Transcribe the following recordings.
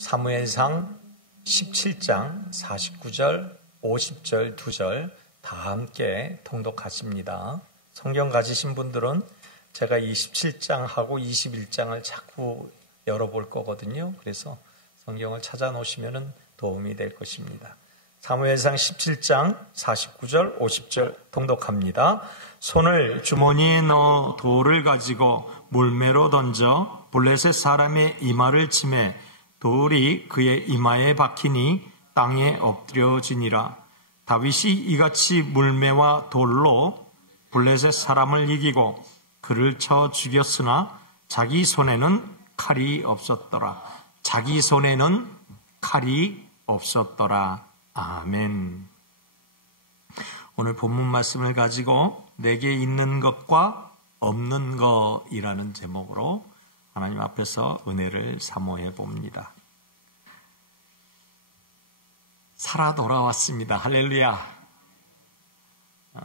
사무엘상 17장 49절, 50절, 2절 다 함께 통독하십니다. 성경 가지신 분들은 제가 이 17장하고 21장을 자꾸 열어볼 거거든요. 그래서 성경을 찾아 놓으시면 도움이 될 것입니다. 사무엘상 17장 49절, 50절 통독합니다. 손을 주머니에 넣어 돌을 가지고 물매로 던져 블레셋 사람의 이마를 치매 돌이 그의 이마에 박히니 땅에 엎드려지니라. 다윗이 이같이 물매와 돌로 블레셋 사람을 이기고 그를 쳐 죽였으나 자기 손에는 칼이 없었더라. 자기 손에는 칼이 없었더라. 아멘. 오늘 본문 말씀을 가지고 내게 있는 것과 없는 것이라는 제목으로 하나님 앞에서 은혜를 사모해 봅니다. 살아 돌아왔습니다. 할렐루야.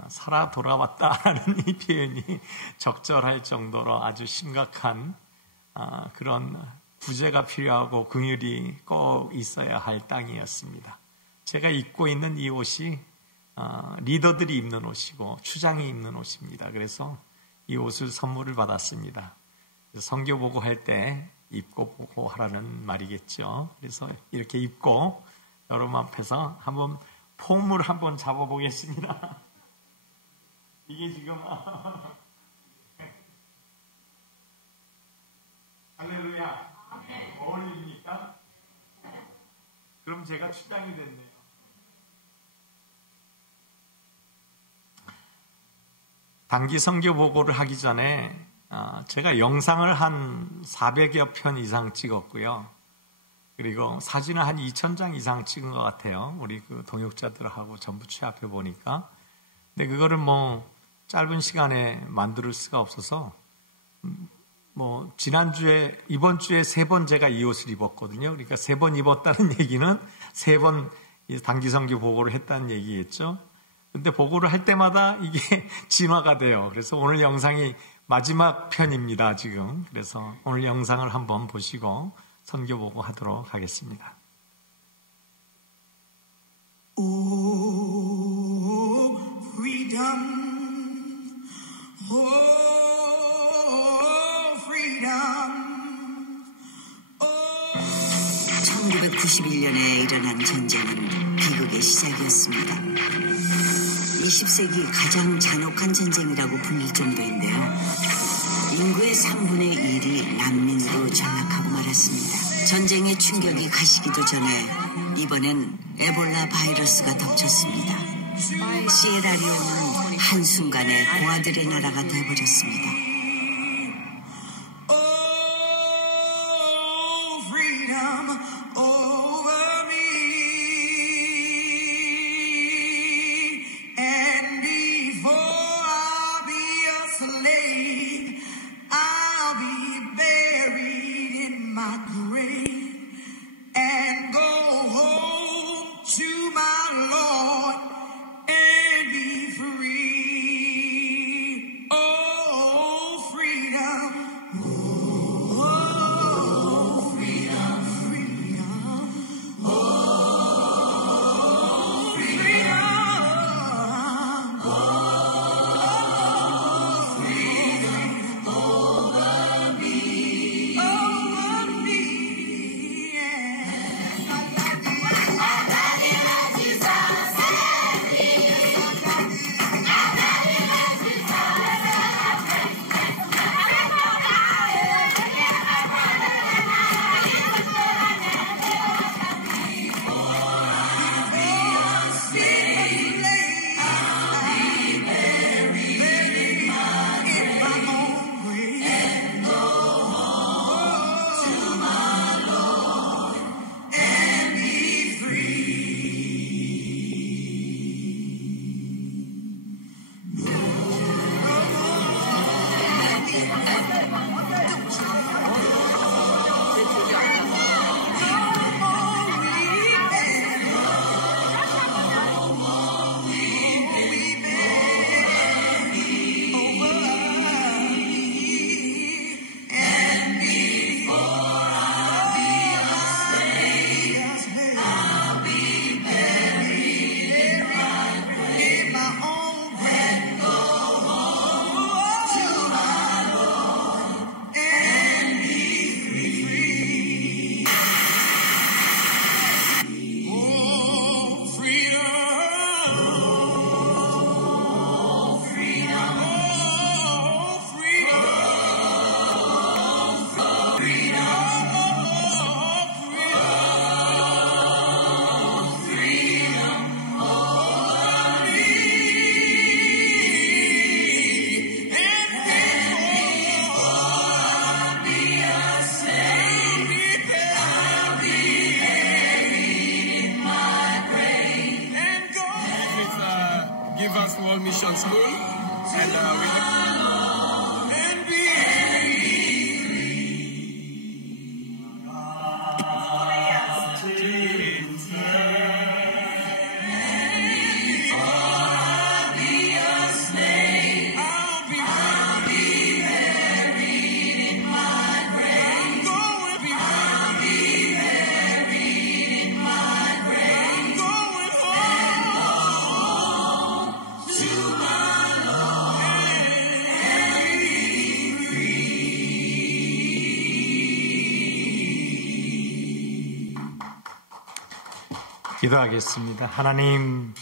살아 돌아왔다라는 이 표현이 적절할 정도로 아주 심각한 그런 구제가 필요하고 긍휼이 꼭 있어야 할 땅이었습니다. 제가 입고 있는 이 옷이 리더들이 입는 옷이고 추장이 입는 옷입니다. 그래서 이 옷을 선물을 받았습니다. 선교 보고 할 때 입고 보고 하라는 말이겠죠. 그래서 이렇게 입고 여러분 앞에서 한번 폼을 한번 잡아보겠습니다. 이게 지금 할렐루야 어울립니까? 그럼 제가 추장이 됐네요. 단기 선교 보고를 하기 전에 제가 영상을 한 400여 편 이상 찍었고요. 그리고 사진을 한 2,000장 이상 찍은 것 같아요. 우리 그 동역자들하고 전부 취합해 보니까. 근데 그거를 뭐 짧은 시간에 만들 수가 없어서 뭐 지난주에 이번 주에 3번 제가 이 옷을 입었거든요. 그러니까 3번 입었다는 얘기는 3번 단기 선교 보고를 했다는 얘기겠죠. 근데 보고를 할 때마다 이게 진화가 돼요. 그래서 오늘 영상이 마지막 편입니다, 지금. 그래서 오늘 영상을 한번 보시고 선교 보고 하도록 하겠습니다. Oh, freedom. Oh, freedom. 1991년에 일어난 전쟁은 비극의 시작이었습니다. 20세기 가장 잔혹한 전쟁이라고 불릴 정도인데요. 인구의 3분의 1이 난민으로 전락하고 말았습니다. 전쟁의 충격이 가시기도 전에 이번엔 에볼라 바이러스가 덮쳤습니다. 시에라리온은 한순간에 공화들의 나라가 되어버렸습니다. 기도하겠습니다. 하나님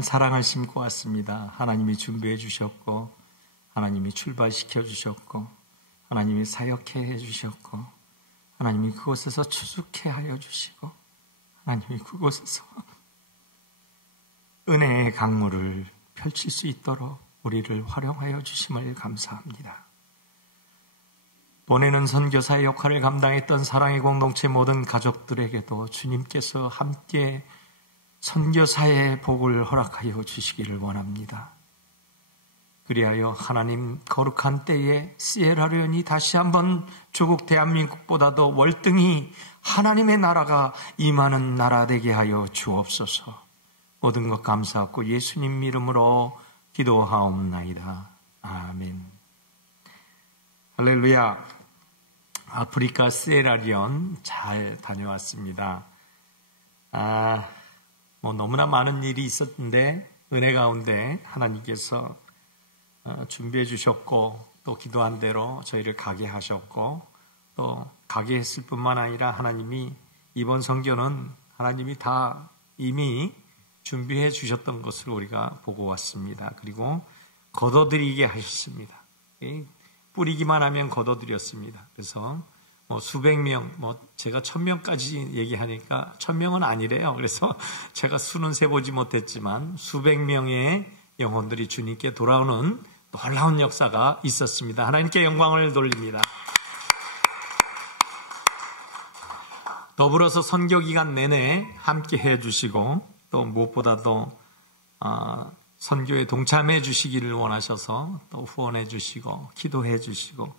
사랑을 심고 왔습니다. 하나님이 준비해 주셨고, 하나님이 출발시켜 주셨고, 하나님이 사역해 해 주셨고, 하나님이 그곳에서 추숙해 하여 주시고, 하나님이 그곳에서 은혜의 강물을 펼칠 수 있도록 우리를 활용하여 주심을 감사합니다. 보내는 선교사의 역할을 감당했던 사랑의 공동체 모든 가족들에게도 주님께서 함께 선교사의 복을 허락하여 주시기를 원합니다. 그리하여 하나님 거룩한 때에 시에라레온이 다시 한번 조국 대한민국보다도 월등히 하나님의 나라가 임하는 나라 되게 하여 주옵소서. 모든 것 감사하고 예수님 이름으로 기도하옵나이다. 아멘. 할렐루야. 아프리카 시에라리온 잘 다녀왔습니다. 너무나 많은 일이 있었는데 은혜 가운데 하나님께서 준비해 주셨고, 또 기도한 대로 저희를 가게 하셨고, 또 가게 했을 뿐만 아니라 하나님이 이번 선교는 하나님이 다 이미 준비해 주셨던 것을 우리가 보고 왔습니다. 그리고 걷어들이게 하셨습니다. 뿌리기만 하면 걷어들였습니다. 그래서 수백 명, 제가 1000명까지 얘기하니까 1000명은 아니래요. 그래서 제가 수는 세보지 못했지만 수백 명의 영혼들이 주님께 돌아오는 놀라운 역사가 있었습니다. 하나님께 영광을 돌립니다. 더불어서 선교 기간 내내 함께 해주시고, 또 무엇보다도 선교에 동참해 주시기를 원하셔서 또 후원해 주시고 기도해 주시고,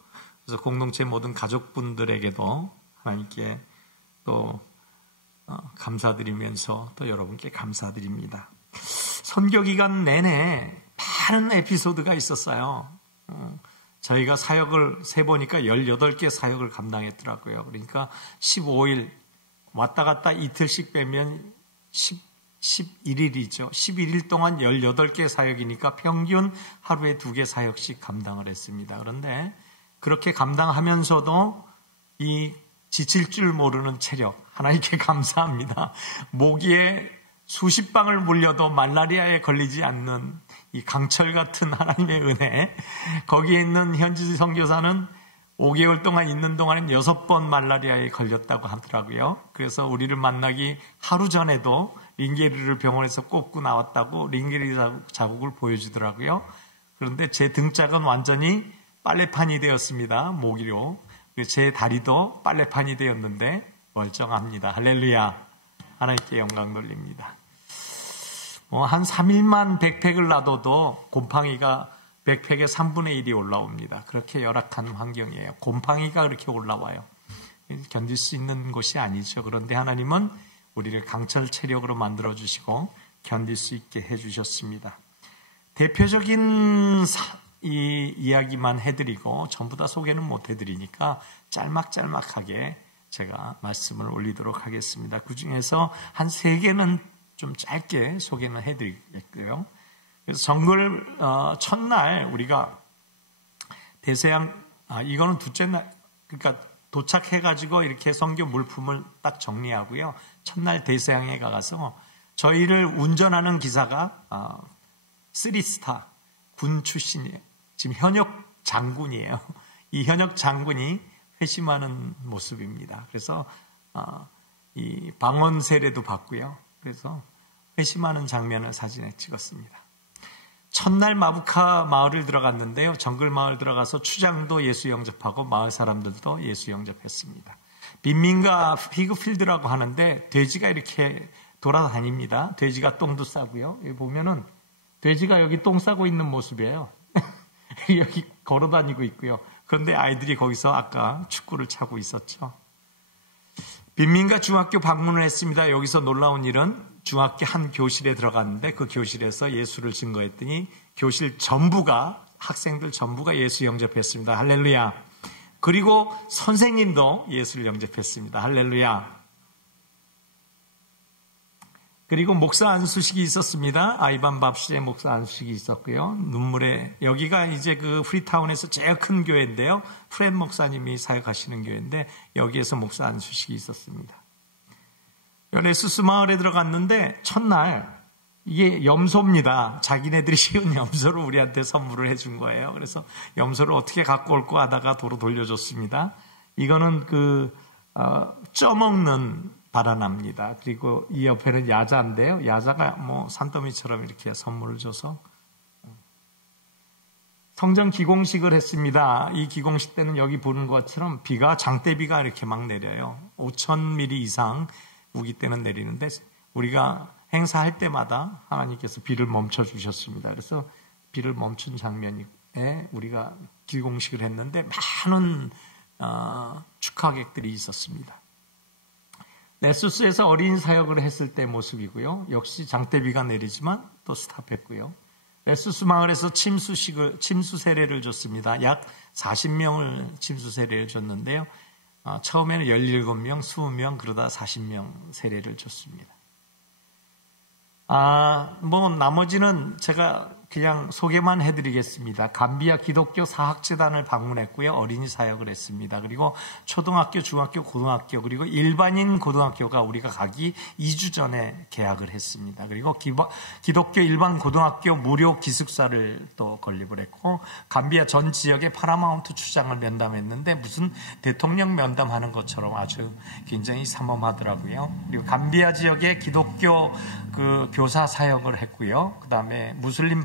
그래서 공동체 모든 가족분들에게도 하나님께 또 감사드리면서 또 여러분께 감사드립니다. 선교 기간 내내 많은 에피소드가 있었어요. 저희가 사역을 세보니까 18개 사역을 감당했더라고요. 그러니까 15일 왔다 갔다 이틀씩 빼면 11일이죠. 11일 동안 18개 사역이니까 평균 하루에 2개 사역씩 감당을 했습니다. 그런데 그렇게 감당하면서도 이 지칠 줄 모르는 체력, 하나님께 감사합니다. 모기에 수십 방울 물려도 말라리아에 걸리지 않는 이 강철 같은 하나님의 은혜, 거기에 있는 현지 선교사는 5개월 동안 있는 동안엔 6번 말라리아에 걸렸다고 하더라고요. 그래서 우리를 만나기 하루 전에도 링게리를 병원에서 꼽고 나왔다고 링게리 자국을 보여주더라고요. 그런데 제 등짝은 완전히 빨래판이 되었습니다. 모기로. 제 다리도 빨래판이 되었는데 멀쩡합니다. 할렐루야. 하나님께 영광 돌립니다. 한 3일만 백팩을 놔둬도 곰팡이가 백팩의 3분의 1이 올라옵니다. 그렇게 열악한 환경이에요. 곰팡이가 그렇게 올라와요. 견딜 수 있는 것이 아니죠. 그런데 하나님은 우리를 강철 체력으로 만들어주시고 견딜 수 있게 해주셨습니다. 대표적인 이 이야기만 해드리고 전부 다 소개는 못 해드리니까 짤막짤막하게 제가 말씀을 올리도록 하겠습니다. 그 중에서 한 3개는 좀 짧게 소개는 해드리겠고요. 그래서 정글 첫날 우리가 대서양, 이거는 둘째 날, 그러니까 도착해가지고 이렇게 선교 물품을 딱 정리하고요. 첫날 대서양에 가서 저희를 운전하는 기사가 3스타 군 출신이에요. 지금 현역 장군이에요. 이 현역 장군이 회심하는 모습입니다. 그래서 이 방언 세례도 받고요. 그래서 회심하는 장면을 사진에 찍었습니다. 첫날 마부카 마을을 들어갔는데요. 정글 마을 들어가서 추장도 예수 영접하고 마을 사람들도 예수 영접했습니다. 빈민가 피그필드라고 하는데 돼지가 이렇게 돌아다닙니다. 돼지가 똥도 싸고요. 여기 보면은 돼지가 여기 똥 싸고 있는 모습이에요. 여기 걸어 다니고 있고요. 그런데 아이들이 거기서 아까 축구를 차고 있었죠. 빈민가 중학교 방문을 했습니다. 여기서 놀라운 일은 중학교 한 교실에 들어갔는데 그 교실에서 예수를 증거했더니 교실 전부가, 학생들 전부가 예수 영접했습니다. 할렐루야. 그리고 선생님도 예수를 영접했습니다. 할렐루야. 그리고 목사 안수식이 있었습니다. 아이반 밥수의 목사 안수식이 있었고요. 눈물에, 여기가 이제 그 프리타운에서 제일 큰 교회인데요. 프렌 목사님이 사역하시는 교회인데 여기에서 목사 안수식이 있었습니다. 레수스 마을에 들어갔는데 첫날 이게 염소입니다. 자기네들이 씌운 염소를 우리한테 선물을 해준 거예요. 그래서 염소를 어떻게 갖고 올까 하다가 도로 돌려줬습니다. 이거는 쪄먹는 바나나입니다. 그리고 이 옆에는 야자인데요. 야자가 산더미처럼 이렇게 선물을 줘서 성전 기공식을 했습니다. 이 기공식 때는 여기 보는 것처럼 비가, 장대비가 이렇게 막 내려요. 5,000mm 이상 우기 때는 내리는데 우리가 행사할 때마다 하나님께서 비를 멈춰 주셨습니다. 그래서 비를 멈춘 장면에 우리가 기공식을 했는데 많은 축하객들이 있었습니다. 레수스에서 어린이 사역을 했을 때 모습이고요. 역시 장대비가 내리지만 또 스탑했고요. 레수스 마을에서 침수 세례를 줬습니다. 약 40명을 침수 세례를 줬는데요. 처음에는 17명, 20명, 그러다 40명 세례를 줬습니다. 나머지는 제가 그냥 소개만 해드리겠습니다. 감비아 기독교 사학재단을 방문했고요. 어린이 사역을 했습니다. 그리고 초등학교, 중학교, 고등학교, 그리고 일반인 고등학교가 우리가 가기 2주 전에 개학을 했습니다. 그리고 기독교 일반 고등학교 무료 기숙사를 또 건립을 했고, 감비아 전 지역의 파라마운트 추장을 면담했는데 무슨 대통령 면담하는 것처럼 아주 굉장히 삼엄하더라고요. 그리고 감비아 지역의 기독교 교사 사역을 했고요. 그 다음에 무슬림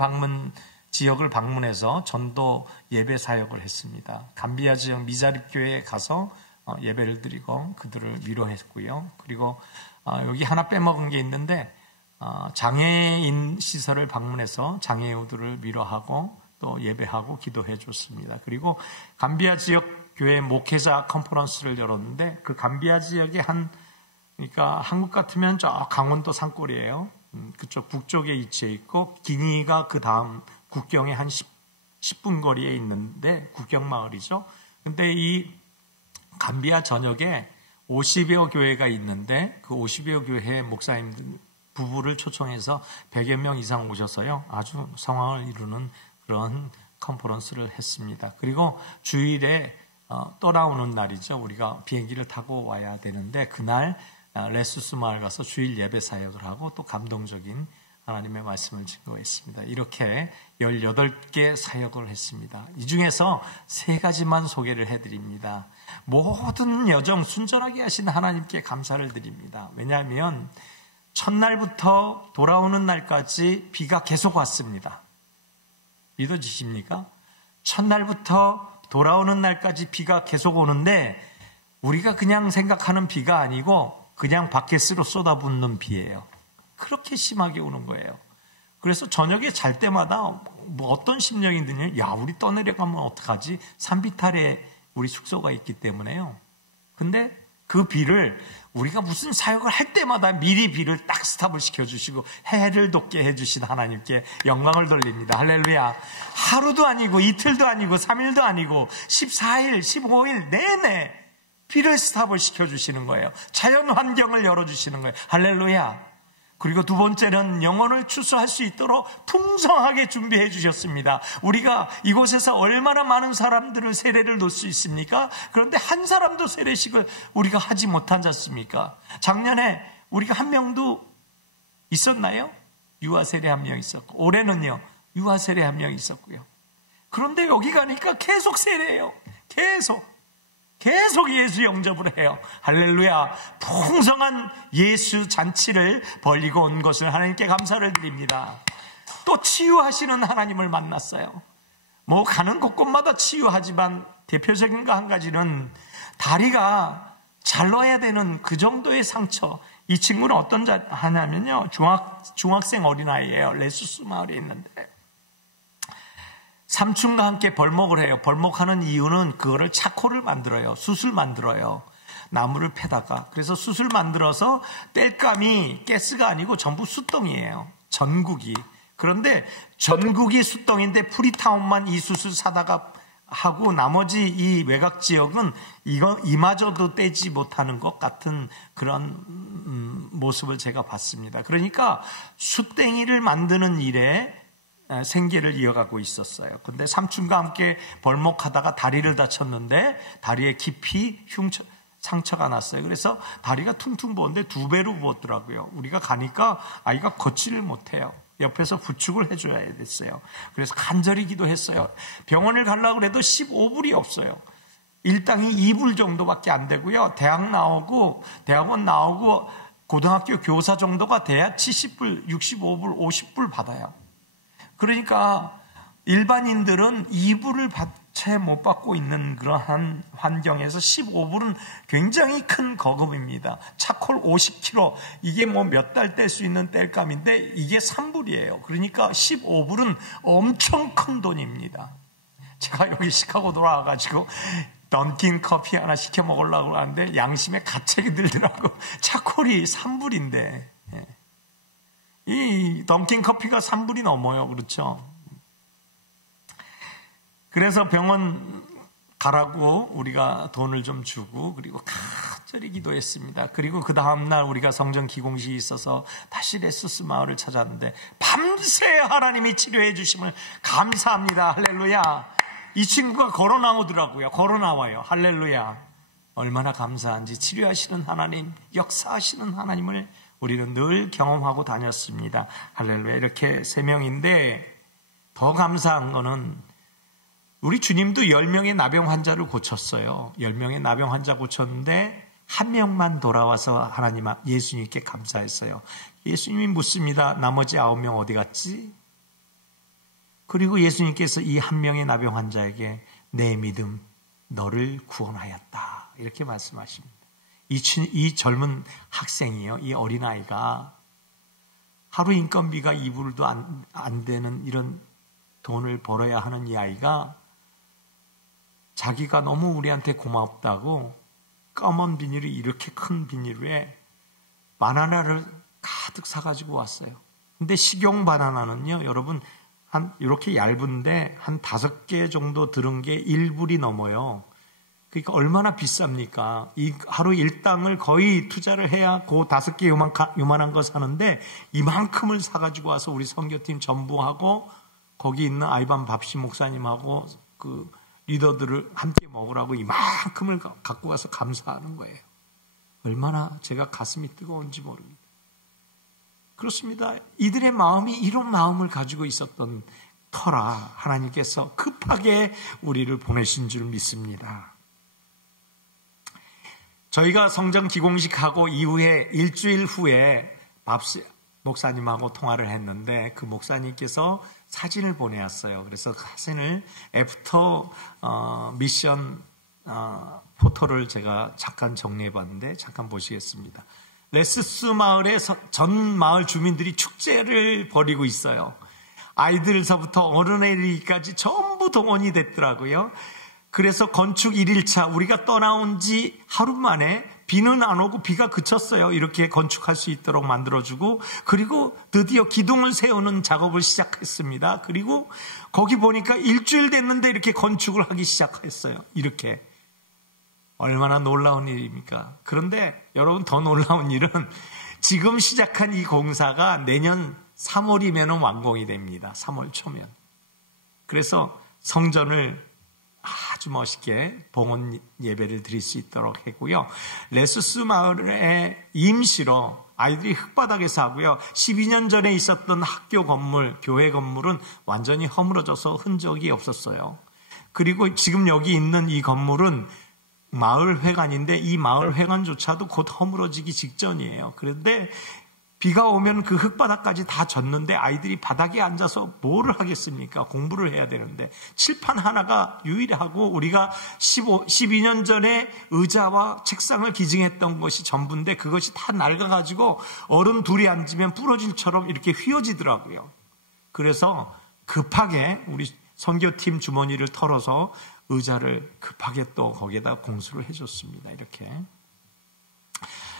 지역을 방문해서 전도 예배 사역을 했습니다. 감비아 지역 미자립교회에 가서 예배를 드리고 그들을 위로했고요. 그리고 여기 하나 빼먹은 게 있는데 장애인 시설을 방문해서 장애우들을 위로하고 또 예배하고 기도해 줬습니다. 그리고 감비아 지역 교회 목회자 컨퍼런스를 열었는데 그 감비아 지역에 그러니까 한국 같으면 저 강원도 산골이에요. 그쪽 북쪽에 위치해 있고 기니가 그 다음 국경에 한 10분 거리에 있는데 국경 마을이죠. 근데 이 감비아 전역에 50여 교회가 있는데 그 50여 교회 목사님들 부부를 초청해서 100여 명 이상 오셔서요. 아주 성황을 이루는 그런 컨퍼런스를 했습니다. 그리고 주일에 떠나오는 날이죠. 우리가 비행기를 타고 와야 되는데 그날 레수스 마을 가서 주일 예배 사역을 하고 또 감동적인 하나님의 말씀을 증거했습니다. 이렇게 18개 사역을 했습니다. 이 중에서 3가지만 소개를 해드립니다. 모든 여정 순전하게 하신 하나님께 감사를 드립니다. 왜냐하면 첫날부터 돌아오는 날까지 비가 계속 왔습니다. 믿어지십니까? 첫날부터 돌아오는 날까지 비가 계속 오는데 우리가 그냥 생각하는 비가 아니고 그냥 바켓으로 쏟아붓는 비예요. 그렇게 심하게 오는 거예요. 그래서 저녁에 잘 때마다 어떤 심령이 드냐면 우리 떠내려가면 어떡하지? 산비탈에 우리 숙소가 있기 때문에요. 근데 그 비를 우리가 무슨 사역을 할 때마다 미리 비를 딱 스탑을 시켜주시고 해를 돋게 해주신 하나님께 영광을 돌립니다. 할렐루야. 하루도 아니고 이틀도 아니고 3일도 아니고 14일, 15일 내내 비를 스탑을 시켜주시는 거예요. 자연 환경을 열어주시는 거예요. 할렐루야. 그리고 두 번째는 영혼을 추수할 수 있도록 풍성하게 준비해 주셨습니다. 우리가 이곳에서 얼마나 많은 사람들을 세례를 놓을 수 있습니까? 그런데 한 사람도 세례식을 우리가 하지 못하지 않습니까? 작년에 우리가 한 명도 있었나요? 유아 세례 한 명 있었고, 올해는요 유아 세례 한 명 있었고요. 그런데 여기 가니까 계속 세례예요. 계속 예수 영접을 해요. 할렐루야. 풍성한 예수 잔치를 벌리고 온 것을 하나님께 감사를 드립니다. 또 치유하시는 하나님을 만났어요. 가는 곳곳마다 치유하지만 대표적인 거 한 가지는 다리가 잘 놔야 되는 그 정도의 상처. 이 친구는 어떤 하냐면요, 중학생 어린아이예요. 레수스 마을에 있는데 삼촌과 함께 벌목을 해요. 벌목하는 이유는 그거를 차콜을 만들어요. 숯을 만들어요. 나무를 패다가. 그래서 숯을 만들어서 땔감이 가스가 아니고 전부 숯덩이에요. 전국이. 그런데 전국이 숯덩인데 프리타운만 이 숯을 사다가 하고 나머지 이 외곽 지역은 이마저도 떼지 못하는 것 같은 그런 모습을 제가 봤습니다. 그러니까 숯땡이를 만드는 일에 생계를 이어가고 있었어요. 근데 삼촌과 함께 벌목하다가 다리를 다쳤는데 다리에 깊이 상처가 났어요. 그래서 다리가 퉁퉁 부었는데 2배로 부었더라고요. 우리가 가니까 아이가 걷지를 못해요. 옆에서 부축을 해줘야 됐어요. 그래서 간절히 기도했어요. 병원을 가려고 해도 15불이 없어요. 일당이 2불 정도밖에 안 되고요. 대학원 나오고 고등학교 교사 정도가 돼야 70불, 65불, 50불 받아요. 그러니까 일반인들은 2불을 채 못 받고 있는 그러한 환경에서 15불은 굉장히 큰 거금입니다. 차콜 50kg, 이게 뭐 몇 달 뗄 수 있는 땔감인데 이게 3불이에요. 그러니까 15불은 엄청 큰 돈입니다. 제가 여기 시카고 돌아와가지고 던킨 커피 하나 시켜 먹으려고 하는데 양심에 가책이 들더라고. 차콜이 3불인데. 이 던킨 커피가 3불이 넘어요. 그렇죠? 그래서 병원 가라고 우리가 돈을 좀 주고 그리고 간절히 기도했습니다. 그리고 그 다음날 우리가 성전 기공식이 있어서 다시 레수스 마을을 찾았는데 밤새 하나님이 치료해 주심을 감사합니다. 할렐루야. 이 친구가 걸어 나오더라고요. 걸어 나와요. 할렐루야. 얼마나 감사한지. 치료하시는 하나님, 역사하시는 하나님을 우리는 늘 경험하고 다녔습니다. 할렐루야. 이렇게 3명인데 더 감사한 거는 우리 주님도 10명의 나병 환자를 고쳤어요. 10명의 나병 환자 고쳤는데 1명만 돌아와서 하나님 예수님께 감사했어요. 예수님이 묻습니다. 나머지 9명 어디 갔지? 그리고 예수님께서 이 1명의 나병 환자에게 내 믿음 너를 구원하였다. 이렇게 말씀하십니다. 이 젊은 학생이요. 이 어린아이가 하루 인건비가 2불도 안 되는 이런 돈을 벌어야 하는 이 아이가 자기가 너무 우리한테 고맙다고 검은 비닐이 이렇게 큰 비닐에 바나나를 가득 사가지고 왔어요. 근데 식용 바나나는요, 여러분, 이렇게 얇은데 한 5개 정도 들은 게 1불이 넘어요. 그러니까 얼마나 비쌉니까? 이 하루 일당을 거의 투자를 해야 그 5개 요만한 거 사는데 이만큼을 사가지고 와서 우리 선교팀 전부하고 거기 있는 아이반 밥시 목사님하고 그 리더들을 함께 먹으라고 이만큼을 갖고 와서 감사하는 거예요. 얼마나 제가 가슴이 뜨거운지 모릅니다. 그렇습니다. 이들의 마음이 이런 마음을 가지고 있었던 터라 하나님께서 급하게 우리를 보내신 줄 믿습니다. 저희가 성전 기공식하고 이후에 일주일 후에 밥시 목사님하고 통화를 했는데 그 목사님께서 사진을 보내왔어요. 그래서 그 사진을 애프터 미션 포토를 제가 잠깐 정리해봤는데 잠깐 보시겠습니다. 레수스 마을의 전 마을 주민들이 축제를 벌이고 있어요. 아이들서부터 어른애들까지 전부 동원이 됐더라고요. 그래서 건축 1일차 우리가 떠나온 지 하루 만에 비는 안 오고 비가 그쳤어요. 이렇게 건축할 수 있도록 만들어주고 그리고 드디어 기둥을 세우는 작업을 시작했습니다. 그리고 거기 보니까 일주일 됐는데 이렇게 건축을 하기 시작했어요. 이렇게 얼마나 놀라운 일입니까? 그런데 여러분 더 놀라운 일은 지금 시작한 이 공사가 내년 3월이면 완공이 됩니다. 3월 초면. 그래서 성전을 아주 멋있게 봉헌 예배를 드릴 수 있도록 했고요. 레수스 마을에 임시로 아이들이 흙바닥에서 하고요. 12년 전에 있었던 학교 건물, 교회 건물은 완전히 허물어져서 흔적이 없었어요. 그리고 지금 여기 있는 이 건물은 마을 회관인데 이 마을 회관조차도 곧 허물어지기 직전이에요. 그런데 비가 오면 그 흙바닥까지 다 젖는데 아이들이 바닥에 앉아서 뭐를 하겠습니까? 공부를 해야 되는데 칠판 하나가 유일하고 우리가 12년 전에 의자와 책상을 기증했던 것이 전부인데 그것이 다 낡아가지고 어른 둘이 앉으면 부러질처럼 이렇게 휘어지더라고요. 그래서 급하게 우리 선교팀 주머니를 털어서 의자를 급하게 또 거기에다 공수를 해줬습니다. 이렇게.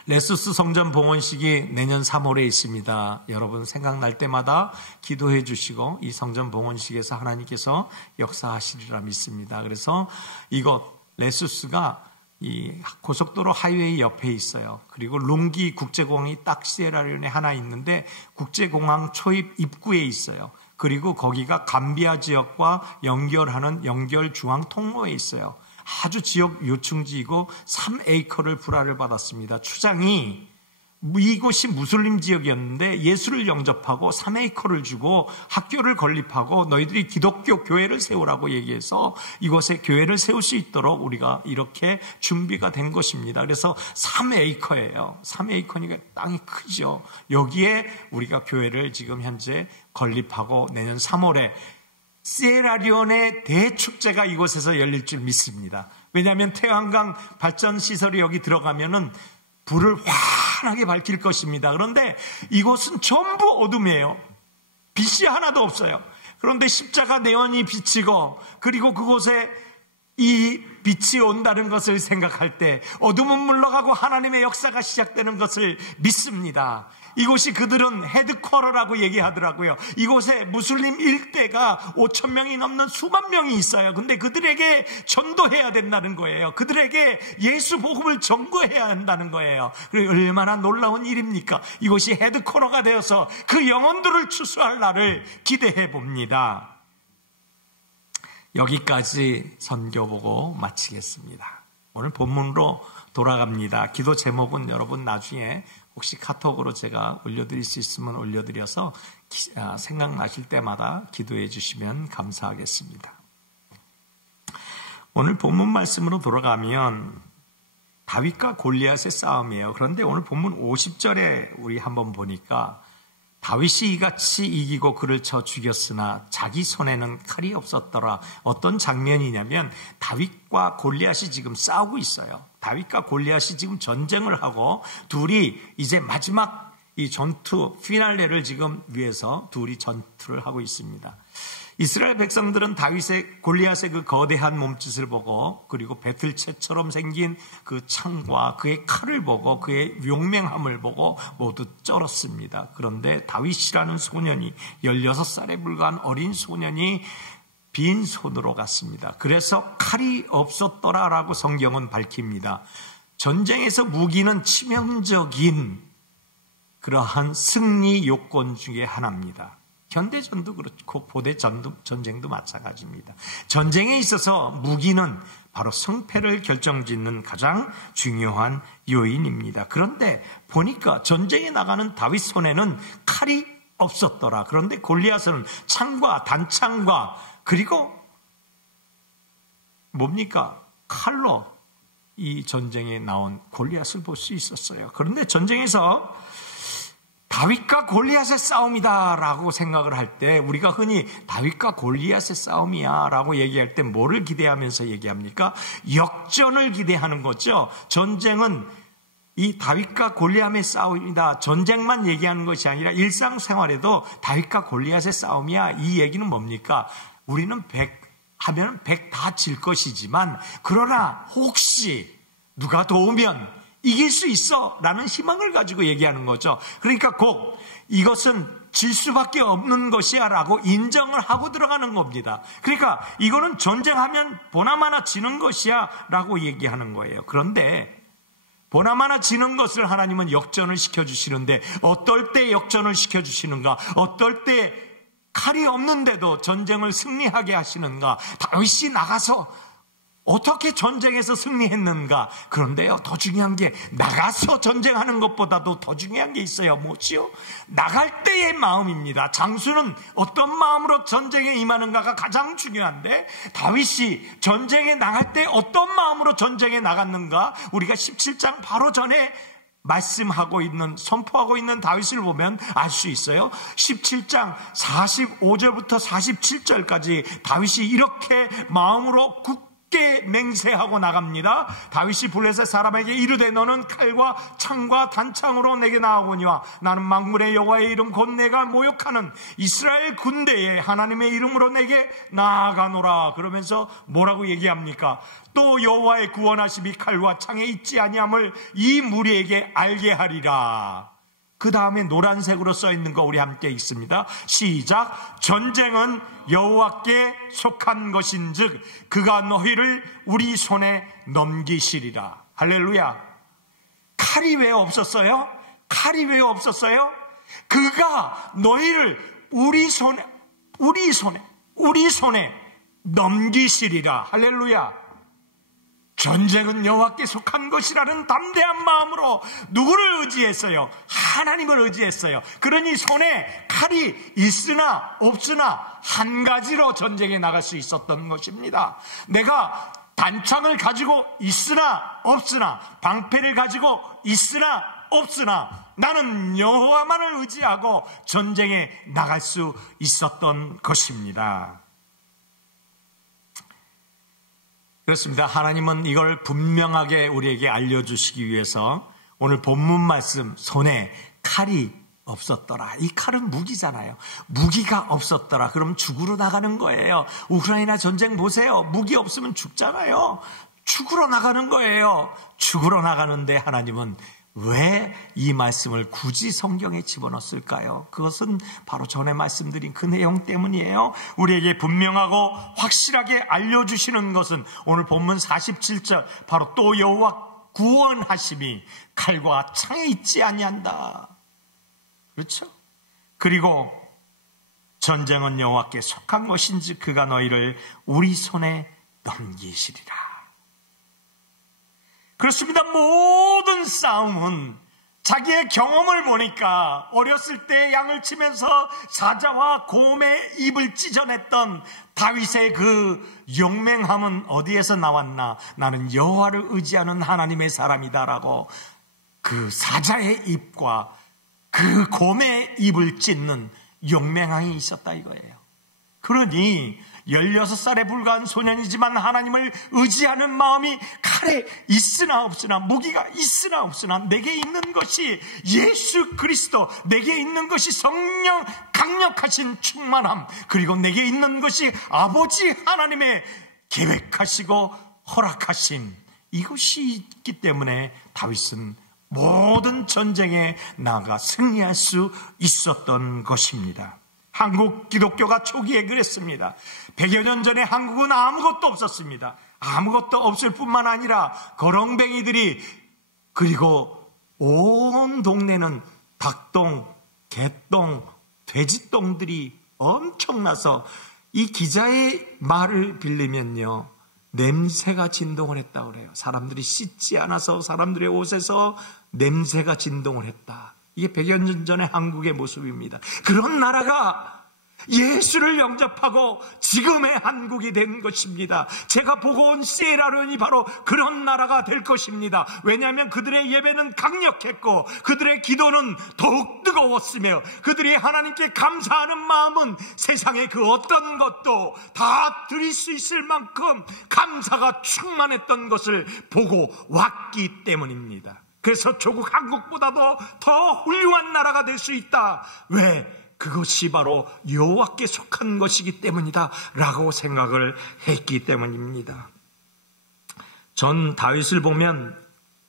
레수스 성전 봉헌식이 내년 3월에 있습니다. 여러분 생각날 때마다 기도해 주시고 이 성전 봉헌식에서 하나님께서 역사하시리라 믿습니다. 그래서 이곳 레수스가 이 고속도로 하이웨이 옆에 있어요. 그리고 룽기 국제공항이 딱 시에라리온에 하나 있는데 국제공항 초입 입구에 있어요. 그리고 거기가 감비아 지역과 연결하는 연결 중앙 통로에 있어요. 아주 지역 요충지이고 3에이커를 불화를 받았습니다. 추장이 이곳이 무슬림 지역이었는데 예수를 영접하고 3에이커를 주고 학교를 건립하고 너희들이 기독교 교회를 세우라고 얘기해서 이곳에 교회를 세울 수 있도록 우리가 이렇게 준비가 된 것입니다. 그래서 3에이커예요. 3에이커니까 땅이 크죠. 여기에 우리가 교회를 지금 현재 건립하고 내년 3월에 시에라리온의 대축제가 이곳에서 열릴 줄 믿습니다. 왜냐하면 태양광 발전 시설이 여기 들어가면은 불을 환하게 밝힐 것입니다. 그런데 이곳은 전부 어둠이에요. 빛이 하나도 없어요. 그런데 십자가 내원이 비치고 그리고 그곳에 이 빛이 온다는 것을 생각할 때 어둠은 물러가고 하나님의 역사가 시작되는 것을 믿습니다. 이곳이 그들은 헤드쿼터라고 얘기하더라고요. 이곳에 무슬림 일대가 5천 명이 넘는 수만 명이 있어요. 근데 그들에게 전도해야 된다는 거예요. 그들에게 예수 복음을 전거해야 한다는 거예요. 그래 얼마나 놀라운 일입니까? 이곳이 헤드쿼터가 되어서 그 영혼들을 추수할 날을 기대해 봅니다. 여기까지 선교 보고 마치겠습니다. 오늘 본문으로 돌아갑니다. 기도 제목은 여러분 나중에 혹시 카톡으로 제가 올려드릴 수 있으면 올려드려서 생각나실 때마다 기도해 주시면 감사하겠습니다. 오늘 본문 말씀으로 돌아가면 다윗과 골리앗의 싸움이에요. 그런데 오늘 본문 50절에 우리 한번 보니까 다윗이 이같이 이기고 그를 쳐 죽였으나 자기 손에는 칼이 없었더라. 어떤 장면이냐면 다윗과 골리앗이 지금 싸우고 있어요. 다윗과 골리앗이 지금 전쟁을 하고 둘이 이제 마지막 이 전투 피날레를 지금 위해서 둘이 전투를 하고 있습니다. 이스라엘 백성들은 다윗의 골리앗의 그 거대한 몸짓을 보고 그리고 배틀채처럼 생긴 그 창과 그의 칼을 보고 그의 용맹함을 보고 모두 쩔었습니다. 그런데 다윗이라는 소년이 16살에 불과한 어린 소년이 빈손으로 갔습니다. 그래서 칼이 없었더라라고 성경은 밝힙니다. 전쟁에서 무기는 치명적인 그러한 승리 요건 중에 하나입니다. 현대전도 그렇고 고대 전쟁도 마찬가지입니다. 전쟁에 있어서 무기는 바로 승패를 결정짓는 가장 중요한 요인입니다. 그런데 보니까 전쟁에 나가는 다윗 손에는 칼이 없었더라. 그런데 골리앗은 창과 단창과 그리고 뭡니까? 칼로 이 전쟁에 나온 골리앗을 볼 수 있었어요. 그런데 전쟁에서 다윗과 골리앗의 싸움이다라고 생각을 할 때 우리가 흔히 다윗과 골리앗의 싸움이야 라고 얘기할 때 뭐를 기대하면서 얘기합니까? 역전을 기대하는 거죠. 전쟁은 이 다윗과 골리앗의 싸움이다. 전쟁만 얘기하는 것이 아니라 일상생활에도 다윗과 골리앗의 싸움이야. 이 얘기는 뭡니까? 우리는 100 하면 100 다 질 것이지만 그러나 혹시 누가 도우면 이길 수 있어 라는 희망을 가지고 얘기하는 거죠. 그러니까 꼭 이것은 질 수밖에 없는 것이야 라고 인정을 하고 들어가는 겁니다. 그러니까 이거는 전쟁하면 보나마나 지는 것이야 라고 얘기하는 거예요. 그런데 보나마나 지는 것을 하나님은 역전을 시켜주시는데 어떨 때 역전을 시켜주시는가? 어떨 때 칼이 없는데도 전쟁을 승리하게 하시는가? 다윗이 나가서 어떻게 전쟁에서 승리했는가? 그런데요, 더 중요한 게 나가서 전쟁하는 것보다도 더 중요한 게 있어요. 뭐지요? 나갈 때의 마음입니다. 장수는 어떤 마음으로 전쟁에 임하는가가 가장 중요한데 다윗이 전쟁에 나갈 때 어떤 마음으로 전쟁에 나갔는가? 우리가 17장 바로 전에 말씀하고 있는, 선포하고 있는 다윗을 보면 알 수 있어요. 17장 45절부터 47절까지 다윗이 이렇게 마음으로 굳게 맹세하고 나갑니다. 다윗이 블레셋 사람에게 이르되 너는 칼과 창과 단창으로 내게 나아오니와 나는 만군의 여호와의 이름 곧 내가 모욕하는 이스라엘 군대에 하나님의 이름으로 내게 나아가노라. 그러면서 뭐라고 얘기합니까? 또 여호와의 구원하심이 칼과 창에 있지 아니함을 이 무리에게 알게 하리라. 그 다음에 노란색으로 써 있는 거 우리 함께 읽습니다. 시작. 전쟁은 여호와께 속한 것인즉 그가 너희를 우리 손에 넘기시리라. 할렐루야. 칼이 왜 없었어요? 칼이 왜 없었어요? 그가 너희를 우리 손에 넘기시리라. 할렐루야. 전쟁은 여호와께 속한 것이라는 담대한 마음으로 누구를 의지했어요? 하나님을 의지했어요. 그러니 손에 칼이 있으나 없으나 한 가지로 전쟁에 나갈 수 있었던 것입니다. 내가 단창을 가지고 있으나 없으나, 방패를 가지고 있으나 없으나 나는 여호와만을 의지하고 전쟁에 나갈 수 있었던 것입니다. 그렇습니다. 하나님은 이걸 분명하게 우리에게 알려주시기 위해서 오늘 본문 말씀, 손에 칼이 없었더라. 이 칼은 무기잖아요. 무기가 없었더라. 그럼 죽으러 나가는 거예요. 우크라이나 전쟁 보세요. 무기 없으면 죽잖아요. 죽으러 나가는 거예요. 죽으러 나가는데 하나님은 왜 이 말씀을 굳이 성경에 집어넣었을까요? 그것은 바로 전에 말씀드린 그 내용 때문이에요. 우리에게 분명하고 확실하게 알려주시는 것은 오늘 본문 47절, 바로 또 여호와 구원하심이 칼과 창에 있지 아니한다. 그렇죠? 그리고 전쟁은 여호와께 속한 것인지 그가 너희를 우리 손에 넘기시리라. 그렇습니다. 모든 싸움은 자기의 경험을 보니까 어렸을 때 양을 치면서 사자와 곰의 입을 찢어냈던 다윗의 그 용맹함은 어디에서 나왔나? 나는 여호와를 의지하는 하나님의 사람이다라고 그 사자의 입과 그 곰의 입을 찢는 용맹함이 있었다 이거예요. 그러니 16살에 불과한 소년이지만 하나님을 의지하는 마음이 칼에 있으나 없으나, 무기가 있으나 없으나 내게 있는 것이 예수 그리스도, 내게 있는 것이 성령 강력하신 충만함, 그리고 내게 있는 것이 아버지 하나님의 계획하시고 허락하신 이것이 있기 때문에 다윗은 모든 전쟁에 나아가 승리할 수 있었던 것입니다. 한국 기독교가 초기에 그랬습니다. 100여 년 전에 한국은 아무것도 없었습니다. 아무것도 없을 뿐만 아니라 거렁뱅이들이, 그리고 온 동네는 닭똥, 개똥, 돼지똥들이 엄청나서 이 기자의 말을 빌리면요, 냄새가 진동을 했다고 그래요. 사람들이 씻지 않아서 사람들의 옷에서 냄새가 진동을 했다. 이게 100여 년 전의 한국의 모습입니다. 그런 나라가 예수를 영접하고 지금의 한국이 된 것입니다. 제가 보고 온 시에라레온이 바로 그런 나라가 될 것입니다. 왜냐하면 그들의 예배는 강력했고 그들의 기도는 더욱 뜨거웠으며 그들이 하나님께 감사하는 마음은 세상의 그 어떤 것도 다 드릴 수 있을 만큼 감사가 충만했던 것을 보고 왔기 때문입니다. 그래서 조국 한국보다도 더 훌륭한 나라가 될 수 있다. 왜? 그것이 바로 여호와께 속한 것이기 때문이다 라고 생각을 했기 때문입니다. 전 다윗을 보면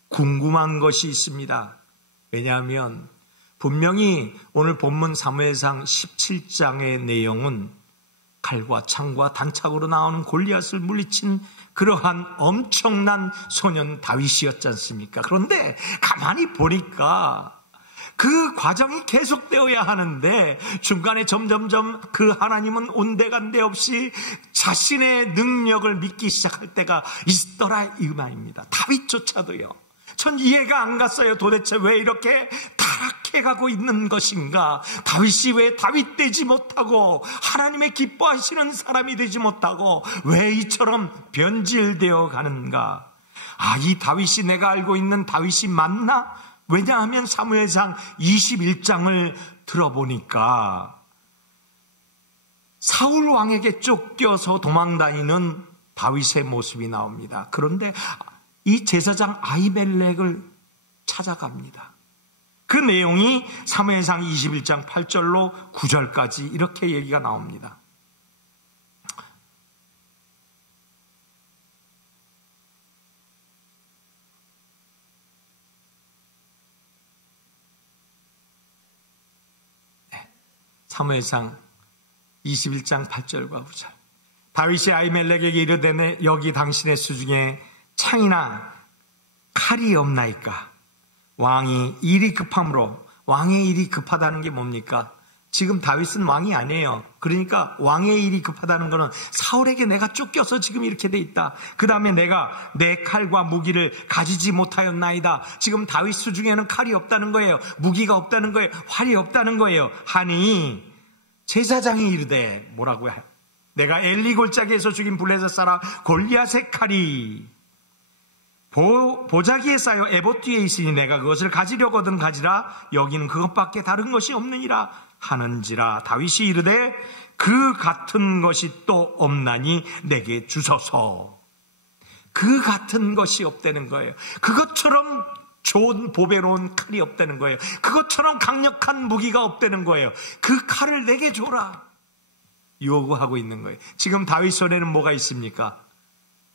궁금한 것이 있습니다. 왜냐하면 분명히 오늘 본문 사무엘상 17장의 내용은 칼과 창과 단창으로 나오는 골리앗을 물리친 그러한 엄청난 소년 다윗이었지 않습니까? 그런데 가만히 보니까 그 과정이 계속되어야 하는데 중간에 점점점 그 하나님은 온데간데 없이 자신의 능력을 믿기 시작할 때가 있더라 이 말입니다. 다윗조차도요. 전 이해가 안 갔어요. 도대체 왜 이렇게 타락해가고 있는 것인가? 다윗이 왜 다윗 되지 못하고 하나님의 기뻐하시는 사람이 되지 못하고 왜 이처럼 변질되어 가는가? 아, 이 다윗이 내가 알고 있는 다윗이 맞나? 왜냐하면 사무엘상 21장을 들어보니까 사울 왕에게 쫓겨서 도망다니는 다윗의 모습이 나옵니다. 그런데 이 제사장 아히멜렉을 찾아갑니다. 그 내용이 사무엘상 21장 8절로 9절까지 이렇게 얘기가 나옵니다. 사무엘상 21장 8절과 9절. 다윗이 아히멜렉에게 이르되 여기 당신의 수중에 창이나 칼이 없나이까? 왕이 일이 급함으로. 왕의 일이 급하다는 게 뭡니까? 지금 다윗은 왕이 아니에요. 그러니까 왕의 일이 급하다는 것은 사울에게 내가 쫓겨서 지금 이렇게 돼 있다. 그 다음에 내가 내 칼과 무기를 가지지 못하였나이다. 지금 다윗 수중에는 칼이 없다는 거예요. 무기가 없다는 거예요. 활이 없다는 거예요. 하니 제사장이 이르되 뭐라고 해? 내가 엘리 골짜기에서 죽인 블레셋 사람 골리앗의 칼이 보자기에 쌓여 에봇 뒤에 있으니 내가 그것을 가지려거든 가지라. 여기는 그것밖에 다른 것이 없느니라 하는지라. 다윗이 이르되 그 같은 것이 또 없나니 내게 주소서. 그 같은 것이 없다는 거예요. 그것처럼 좋은 보배로운 칼이 없다는 거예요. 그것처럼 강력한 무기가 없다는 거예요. 그 칼을 내게 줘라 요구하고 있는 거예요. 지금 다윗 손에는 뭐가 있습니까?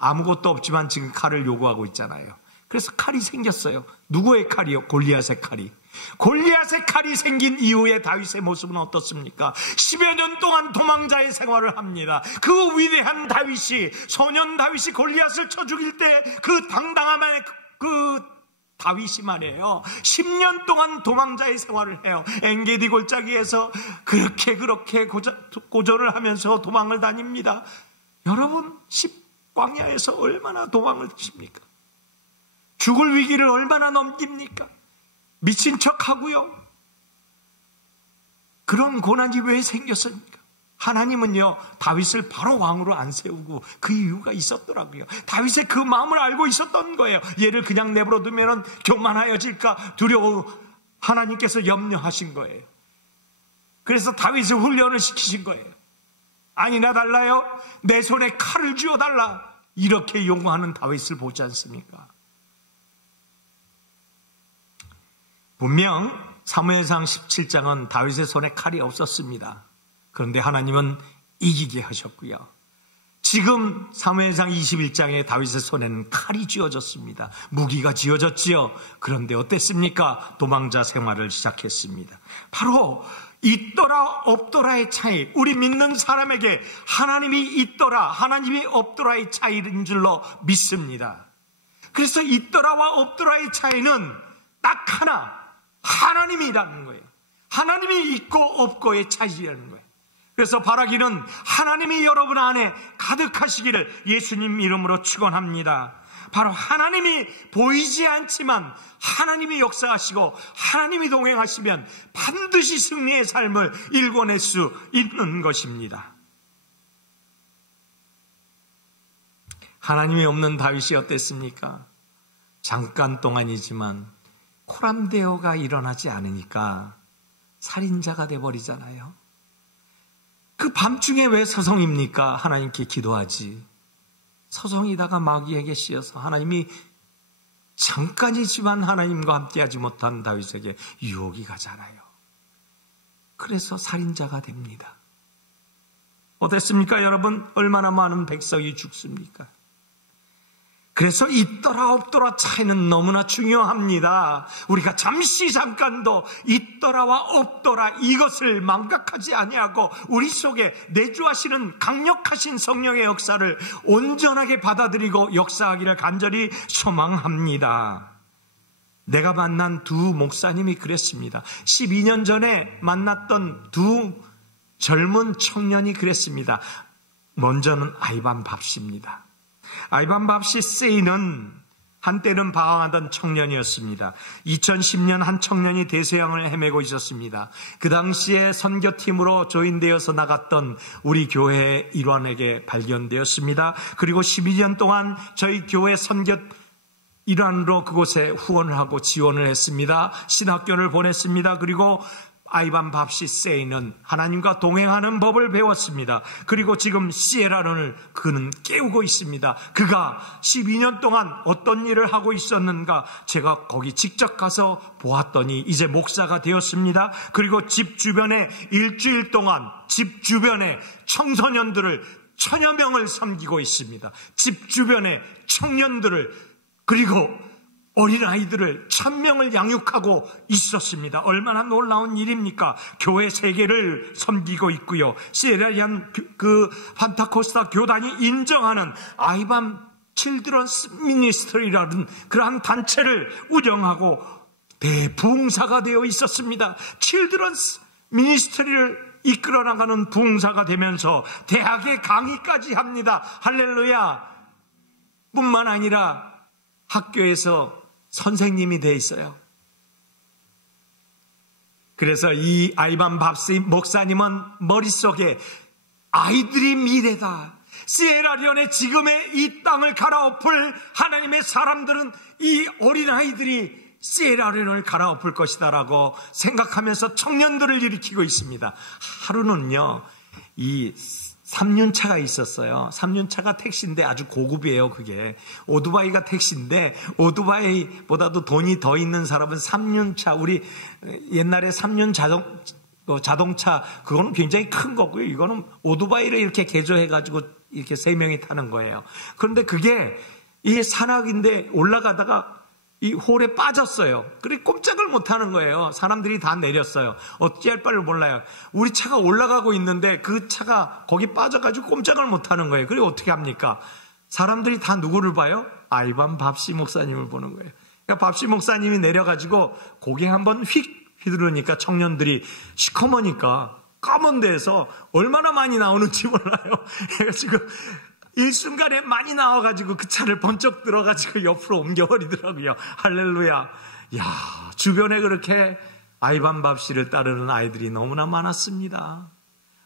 아무것도 없지만 지금 칼을 요구하고 있잖아요. 그래서 칼이 생겼어요. 누구의 칼이요? 골리앗의 칼이. 골리앗의 칼이 생긴 이후에 다윗의 모습은 어떻습니까? 10여 년 동안 도망자의 생활을 합니다. 그 위대한 다윗이, 소년 다윗이 골리앗을 쳐 죽일 때 그 당당함의 그 다윗이 말이에요. 10년 동안 도망자의 생활을 해요. 엔게디 골짜기에서 그렇게 고전을 하면서 도망을 다닙니다. 여러분, 광야에서 얼마나 도망을 치십니까? 죽을 위기를 얼마나 넘깁니까? 미친 척하고요. 그런 고난이 왜 생겼습니까? 하나님은요, 다윗을 바로 왕으로 안 세우고 그 이유가 있었더라고요. 다윗의 그 마음을 알고 있었던 거예요. 얘를 그냥 내버려두면 교만하여질까 두려워 하나님께서 염려하신 거예요. 그래서 다윗을 훈련을 시키신 거예요. 아니나 달라요? 내 손에 칼을 쥐어달라. 이렇게 요구하는 다윗을 보지 않습니까? 분명 사무엘상 17장은 다윗의 손에 칼이 없었습니다. 그런데 하나님은 이기게 하셨고요. 지금 사무엘상 21장에 다윗의 손에는 칼이 쥐어졌습니다. 무기가 쥐어졌지요. 그런데 어땠습니까? 도망자 생활을 시작했습니다. 바로 있더라 없더라의 차이. 우리 믿는 사람에게 하나님이 있더라 하나님이 없더라의 차이인 줄로 믿습니다. 그래서 있더라와 없더라의 차이는 딱 하나, 하나님이라는 거예요. 하나님이 있고 없고의 차이라는 거예요. 그래서 바라기는 하나님이 여러분 안에 가득하시기를 예수님 이름으로 축원합니다. 바로 하나님이 보이지 않지만 하나님이 역사하시고 하나님이 동행하시면 반드시 승리의 삶을 일궈낼 수 있는 것입니다. 하나님이 없는 다윗이 어땠습니까? 잠깐 동안이지만 코람데오가 일어나지 않으니까 살인자가 돼버리잖아요. 그 밤중에 왜 서성입니까? 하나님께 기도하지. 서성이다가 마귀에게 씌어서 하나님이 잠깐이지만 하나님과 함께하지 못한 다윗에게 유혹이 가잖아요. 그래서 살인자가 됩니다. 어땠습니까 여러분? 얼마나 많은 백성이 죽습니까? 그래서 있더라 없더라 차이는 너무나 중요합니다. 우리가 잠깐도 있더라와 없더라 이것을 망각하지 아니하고 우리 속에 내주하시는 강력하신 성령의 역사를 온전하게 받아들이고 역사하기를 간절히 소망합니다. 내가 만난 두 목사님이 그랬습니다. 12년 전에 만났던 두 젊은 청년이 그랬습니다. 먼저는 아이반 밥시입니다. 아이반 밥시 세이는 한때는 방황하던 청년이었습니다. 2010년 한 청년이 대서양을 헤매고 있었습니다. 그 당시에 선교팀으로 조인되어서 나갔던 우리 교회의 일원에게 발견되었습니다. 그리고 12년 동안 저희 교회 선교 일환으로 그곳에 후원을 하고 지원을 했습니다. 신학교를 보냈습니다. 그리고 아이반 밥시 세이는 하나님과 동행하는 법을 배웠습니다. 그리고 지금 시에라론을 그는 깨우고 있습니다. 그가 12년 동안 어떤 일을 하고 있었는가 제가 거기 직접 가서 보았더니 이제 목사가 되었습니다. 그리고 집 주변에 일주일 동안 집 주변에 청소년들을 1000여 명을 섬기고 있습니다. 집 주변에 청년들을 그리고 어린아이들을 1000명을 양육하고 있었습니다. 얼마나 놀라운 일입니까? 교회 3개를 섬기고 있고요. 시에라리안 그 판타코스타 교단이 인정하는 아이반 칠드런스 미니스트리라는 그러한 단체를 운영하고 대부흥사가 되어 있었습니다. 칠드런스 미니스트리를 이끌어 나가는 부흥사가 되면서 대학에 강의까지 합니다. 할렐루야. 뿐만 아니라 학교에서 선생님이 돼 있어요. 그래서 이 아이반 밥시 목사님은 머릿속에 아이들이 미래다. 시에라리온의 지금의 이 땅을 갈아엎을 하나님의 사람들은 이 어린아이들이 시에라리온을 갈아엎을 것이다라고 생각하면서 청년들을 일으키고 있습니다. 하루는요, 이 3륜차가 있었어요. 3륜차가 택시인데 아주 고급이에요, 그게. 오토바이가 택시인데, 오토바이보다도 돈이 더 있는 사람은 3륜차, 우리 옛날에 3륜 자동차, 그거는 굉장히 큰 거고요. 이거는 오토바이를 이렇게 개조해가지고 이렇게 3명이 타는 거예요. 그런데 그게 이 산악인데 올라가다가 이 홀에 빠졌어요. 그리고 꼼짝을 못하는 거예요. 사람들이 다 내렸어요. 어찌할 바를 몰라요. 우리 차가 올라가고 있는데 그 차가 거기 빠져가지고 꼼짝을 못하는 거예요. 그리고 어떻게 합니까? 사람들이 다 누구를 봐요? 아이반 밥시 목사님을 보는 거예요. 그러니까 밥시 목사님이 내려가지고 고개 한번 휙 휘두르니까 청년들이 시커머니까 까만 데에서 얼마나 많이 나오는지 몰라요. 지금 일순간에 많이 나와가지고 그 차를 번쩍 들어가지고 옆으로 옮겨버리더라고요. 할렐루야. 야, 주변에 그렇게 아이반 밥시를 따르는 아이들이 너무나 많았습니다.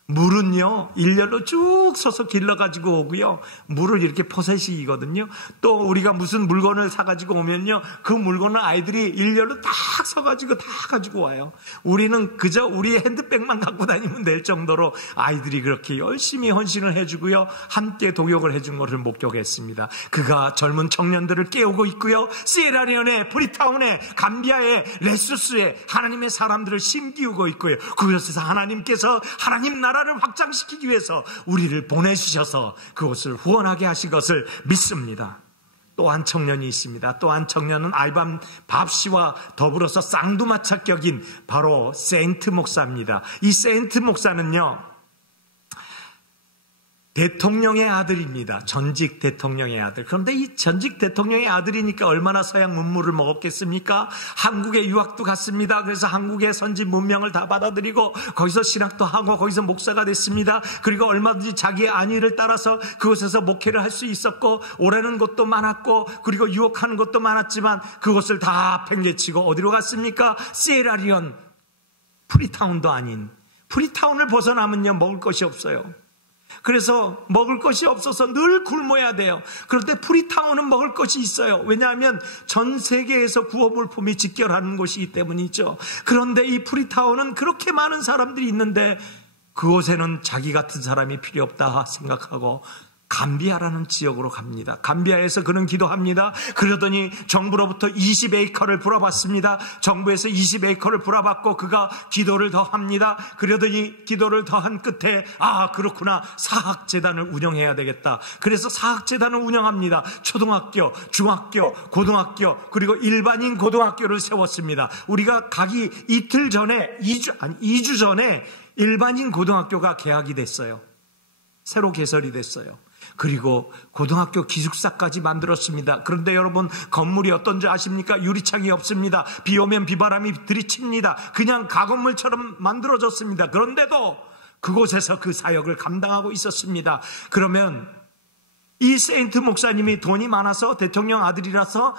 물은요, 일렬로 쭉 서서 길러가지고 오고요. 물을 이렇게 포세식이거든요. 또 우리가 무슨 물건을 사가지고 오면요, 그 물건을 아이들이 일렬로 딱 서가지고 다 가지고 와요. 우리는 그저 우리 핸드백만 갖고 다니면 될 정도로 아이들이 그렇게 열심히 헌신을 해주고요. 함께 동역을 해준 것을 목격했습니다. 그가 젊은 청년들을 깨우고 있고요. 시에라리온에, 프리타운에, 감비아에, 레수스에 하나님의 사람들을 심기우고 있고요. 그곳에서 하나님께서 하나님 나라를 확장시키기 위해서 우리를 보내주셔서 그것을 후원하게 하신 것을 믿습니다. 또 한 청년이 있습니다. 또 한 청년은 아이반 밥시와 더불어서 쌍두마차 격인 바로 세인트 목사입니다. 이 세인트 목사는요, 대통령의 아들입니다. 전직 대통령의 아들. 그런데 이 전직 대통령의 아들이니까 얼마나 서양 문물을 먹었겠습니까? 한국에 유학도 갔습니다. 그래서 한국의 선진 문명을 다 받아들이고 거기서 신학도 하고 거기서 목사가 됐습니다. 그리고 얼마든지 자기의 안위를 따라서 그곳에서 목회를 할 수 있었고 오라는 곳도 많았고 그리고 유혹하는 곳도 많았지만 그곳을 다 팽개치고 어디로 갔습니까? 시에라리온, 프리타운도 아닌 프리타운을 벗어나면요 먹을 것이 없어요. 그래서 먹을 것이 없어서 늘 굶어야 돼요. 그런데 프리타운은 먹을 것이 있어요. 왜냐하면 전 세계에서 구호물품이 직결하는 곳이기 때문이죠. 그런데 이 프리타운은 그렇게 많은 사람들이 있는데 그곳에는 자기 같은 사람이 필요 없다 생각하고 감비아라는 지역으로 갑니다. 감비아에서 그는 기도합니다. 그러더니 정부로부터 20에이커를 불어받습니다. 정부에서 20에이커를 불어받고 그가 기도를 더 합니다. 그러더니 기도를 더한 끝에 그렇구나, 사학재단을 운영해야 되겠다. 그래서 사학재단을 운영합니다. 초등학교, 중학교, 고등학교 그리고 일반인 고등학교를 세웠습니다. 우리가 가기 이틀 전에 2주 전에 일반인 고등학교가 개학이 됐어요. 새로 개설이 됐어요. 그리고 고등학교 기숙사까지 만들었습니다. 그런데 여러분, 건물이 어떤지 아십니까? 유리창이 없습니다. 비 오면 비바람이 들이칩니다. 그냥 가건물처럼 만들어졌습니다. 그런데도 그곳에서 그 사역을 감당하고 있었습니다. 그러면 이 세인트 목사님이 돈이 많아서 대통령 아들이라서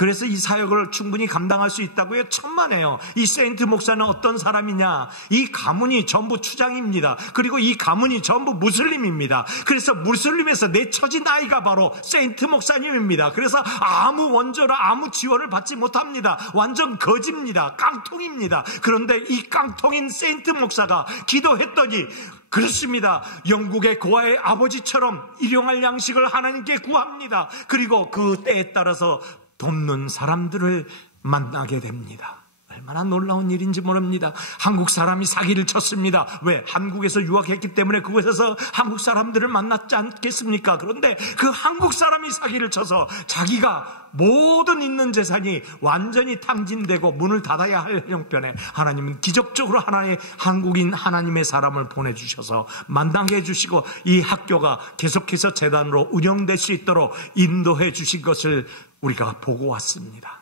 그래서 이 사역을 충분히 감당할 수 있다고요? 천만에요. 이 세인트 목사는 어떤 사람이냐? 이 가문이 전부 추장입니다. 그리고 이 가문이 전부 무슬림입니다. 그래서 무슬림에서 내쳐진 아이가 바로 세인트 목사님입니다. 그래서 아무 원조나 아무 지원을 받지 못합니다. 완전 거지입니다. 깡통입니다. 그런데 이 깡통인 세인트 목사가 기도했더니 그렇습니다. 영국의 고아의 아버지처럼 일용할 양식을 하나님께 구합니다. 그리고 그 때에 따라서 돕는 사람들을 만나게 됩니다. 얼마나 놀라운 일인지 모릅니다. 한국 사람이 사기를 쳤습니다. 왜? 한국에서 유학했기 때문에 그곳에서 한국 사람들을 만났지 않겠습니까? 그런데 그 한국 사람이 사기를 쳐서 자기가 모든 있는 재산이 완전히 탕진되고 문을 닫아야 할 형편에 하나님은 기적적으로 하나의 한국인 하나님의 사람을 보내주셔서 만나게 해주시고 이 학교가 계속해서 재단으로 운영될 수 있도록 인도해 주신 것을 우리가 보고 왔습니다.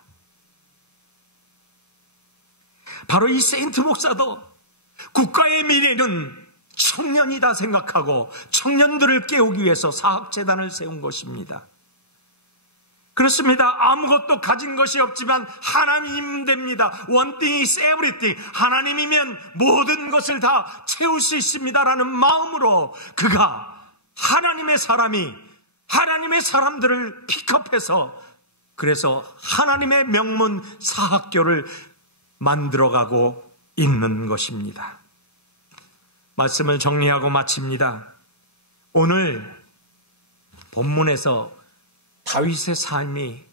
바로 이 세인트 목사도 국가의 미래는 청년이다 생각하고 청년들을 깨우기 위해서 사학재단을 세운 것입니다. 그렇습니다. 아무것도 가진 것이 없지만 하나님이면 됩니다. One thing is everything. 하나님이면 모든 것을 다 채울 수 있습니다라는 마음으로 그가 하나님의 사람이 하나님의 사람들을 픽업해서 그래서 하나님의 명문 사학교를 만들어가고 있는 것입니다. 말씀을 정리하고 마칩니다. 오늘 본문에서 다윗의 삶이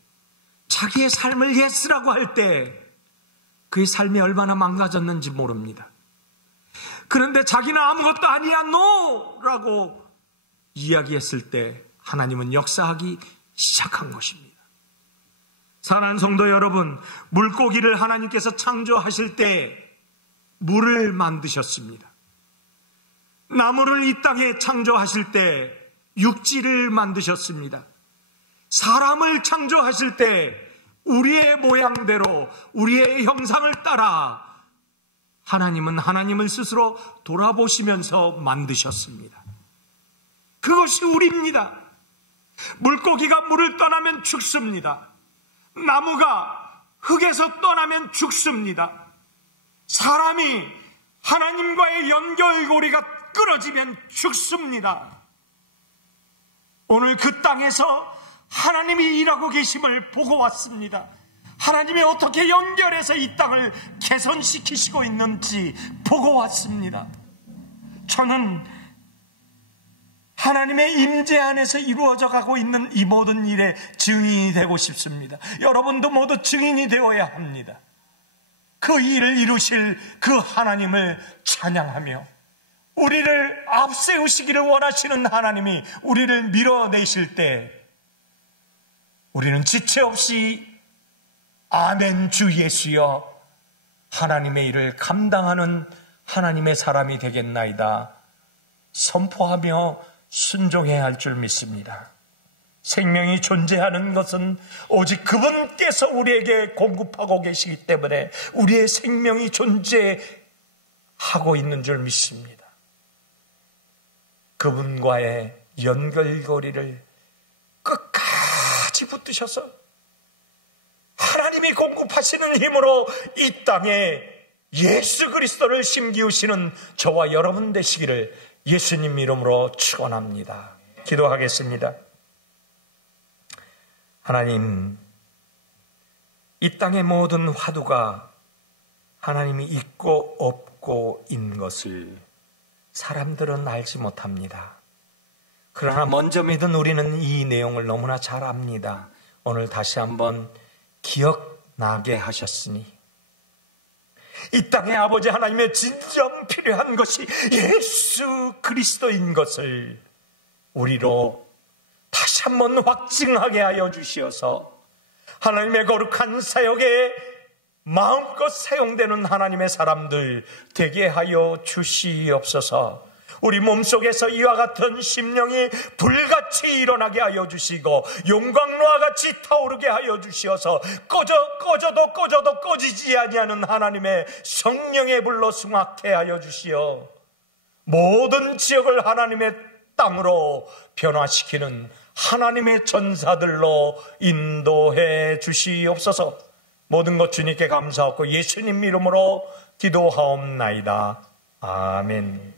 자기의 삶을 예스라고 할 때 그의 삶이 얼마나 망가졌는지 모릅니다. 그런데 자기는 아무것도 아니야 노라고 이야기했을 때 하나님은 역사하기 시작한 것입니다. 사랑하는 성도 여러분, 물고기를 하나님께서 창조하실 때 물을 만드셨습니다. 나무를 이 땅에 창조하실 때 육지를 만드셨습니다. 사람을 창조하실 때 우리의 모양대로 우리의 형상을 따라 하나님은 하나님을 스스로 돌아보시면서 만드셨습니다. 그것이 우리입니다. 물고기가 물을 떠나면 죽습니다. 나무가 흙에서 떠나면 죽습니다. 사람이 하나님과의 연결고리가 끊어지면 죽습니다. 오늘 그 땅에서 하나님이 일하고 계심을 보고 왔습니다. 하나님이 어떻게 연결해서 이 땅을 개선시키시고 있는지 보고 왔습니다. 저는 하나님의 임재 안에서 이루어져 가고 있는 이 모든 일의 증인이 되고 싶습니다. 여러분도 모두 증인이 되어야 합니다. 그 일을 이루실 그 하나님을 찬양하며 우리를 앞세우시기를 원하시는 하나님이 우리를 밀어내실 때 우리는 지체 없이 아멘 주 예수여 하나님의 일을 감당하는 하나님의 사람이 되겠나이다 선포하며 순종해야 할 줄 믿습니다. 생명이 존재하는 것은 오직 그분께서 우리에게 공급하고 계시기 때문에 우리의 생명이 존재하고 있는 줄 믿습니다. 그분과의 연결고리를 끝까지 붙드셔서 하나님이 공급하시는 힘으로 이 땅에 예수 그리스도를 심기우시는 저와 여러분 되시기를 예수님 이름으로 축원합니다. 기도하겠습니다. 하나님, 이 땅의 모든 화두가 하나님이 있고 없고 인 것을 사람들은 알지 못합니다. 그러나 먼저 믿은 우리는 이 내용을 너무나 잘 압니다. 오늘 다시 한번 기억나게 하셨으니 이 땅의 아버지 하나님의 진정 필요한 것이 예수 그리스도인 것을 우리로 다시 한번 확증하게 하여 주시어서 하나님의 거룩한 사역에 마음껏 사용되는 하나님의 사람들 되게 하여 주시옵소서. 우리 몸속에서 이와 같은 심령이 불같이 일어나게 하여 주시고 용광로와 같이 타오르게 하여 주시어서 꺼져도 꺼지지 아니하는 하나님의 성령의 불로 승하게 하여 주시어 모든 지역을 하나님의 땅으로 변화시키는 하나님의 전사들로 인도해 주시옵소서. 모든 것 주님께 감사하고 예수님 이름으로 기도하옵나이다. 아멘.